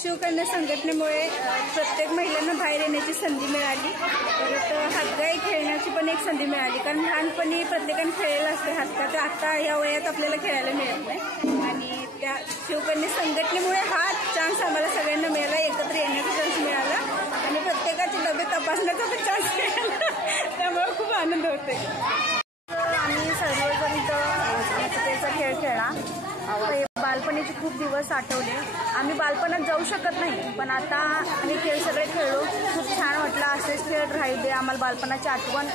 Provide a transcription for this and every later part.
शिवकन्या संघटनेमुळे प्रत्येक महिलांना बाहेर येण्याची संधी मिळाली। परत हातगाई खेळण्याची पण एक संधी मिळाली, कारण लहानपणी प्रत्येकाने खेळलेलं असतं हातगा, तर आता या वयात आपल्याला खेळायला मिळत नाही। आणि त्या शिवकन्या संघटनेमुळे हा चान्स आम्हाला सगळ्यांना मिळाला, एकत्र येण्याचा चान्स मिळाला आणि प्रत्येकाचे डबे तपासण्याचा पण चान्स मिळाला, त्यामुळे खूप आनंद होते। आम्ही सर्वजण इथं खेळ खेळला, बालपणीचे खूप दिवस आठवले। आम्ही बालपणात जाऊ शकत नाही, पण आता हे खेळ सगळे खेळलो, खूप छान वाटलं। असेच खेळ राहू दे, आम्हाला बालपणाची आठवण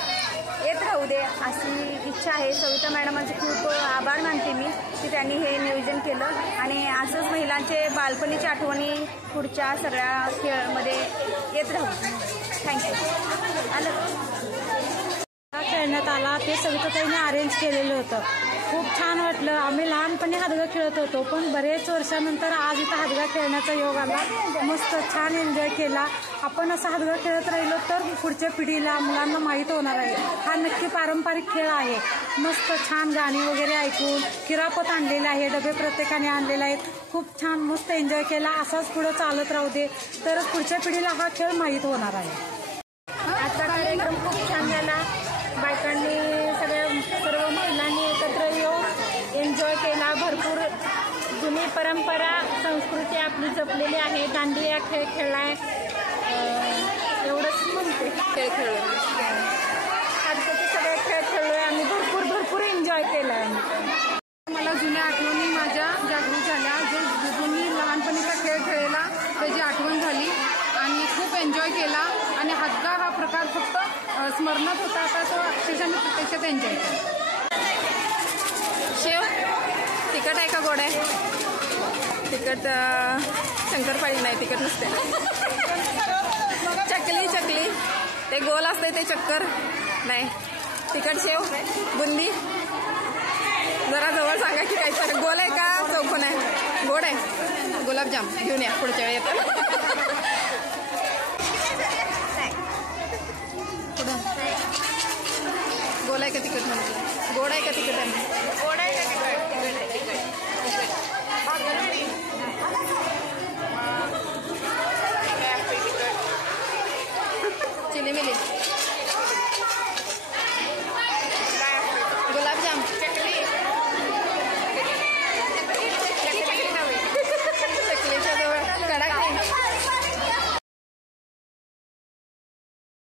येत राहू दे अशी इच्छा आहे। सविता मॅडमांचे खूप आभार मानते मी की त्यांनी हे नियोजन केलं आणि असंच महिलांचे बालपणीच्या आठवणी पुढच्या सगळ्या खेळामध्ये येत राहू। थँक्यू। खेळण्यात आला ते सविताताईंनी अरेंज केलेलं होतं, खूप छान वाटलं। आम्ही लहानपणी हादगा खेळत होतो, पण बरेच वर्षानंतर आज इथं हादगा खेळण्याचा योग आला, मस्त छान एन्जॉय केला। आपण असं हादगा खेळत राहिलो तर पुढच्या पिढीला मुलांना माहीत होणार आहे हा नक्की पारंपरिक खेळ आहे। मस्त छान गाणी वगैरे ऐकून किरापत आणलेले आहे, डबे प्रत्येकाने आणलेले आहेत, खूप छान मस्त एन्जॉय केला। असाच पुढे चालत राहू दे, तरच पुढच्या पिढीला हा खेळ माहीत होणार आहे। आजचा कार्यक्रम खूप छान झाला, बायकांनी सर्व महिलांनी एकत्र येऊन एन्जॉय केला। भरपूर जुनी परंपरा संस्कृती आपली जपलेली आहे। दांडिया खेळ खेळलाय, एवढंच म्हणते। खेळ खेळलो, आजचे सगळे खेळ खेळलोय आम्ही, भरपूर एन्जॉय केलाय। मला जुन्या आठवणी माझ्या जागृत झाल्या, जो जुनी लहानपणीचा खेळ खेळला त्याची आठवण झाली। एन्जॉय केला आणि हादगा हा प्रकार फक्त स्मरणात होता, आता तो अक्षरशः मी प्रत्यक्षात एन्जॉय केला. शेव तिखट आहे का गोड आहे? तिखट शंकरपाळी नाही, तिखट नसते. चकली चकली ते गोल असते ते चक्कर नाही. तिखट शेव बुंदी जरा जवळ सांगा की काय तर गोल आहे का चौकोन आहे? गोड आहे. गुलाबजाम घेऊन या पुढच्या वेळी येतात. पुढं गोल आहे का तिखट म्हटलं? गोड आहे का तिखट आहे? गोड आहे.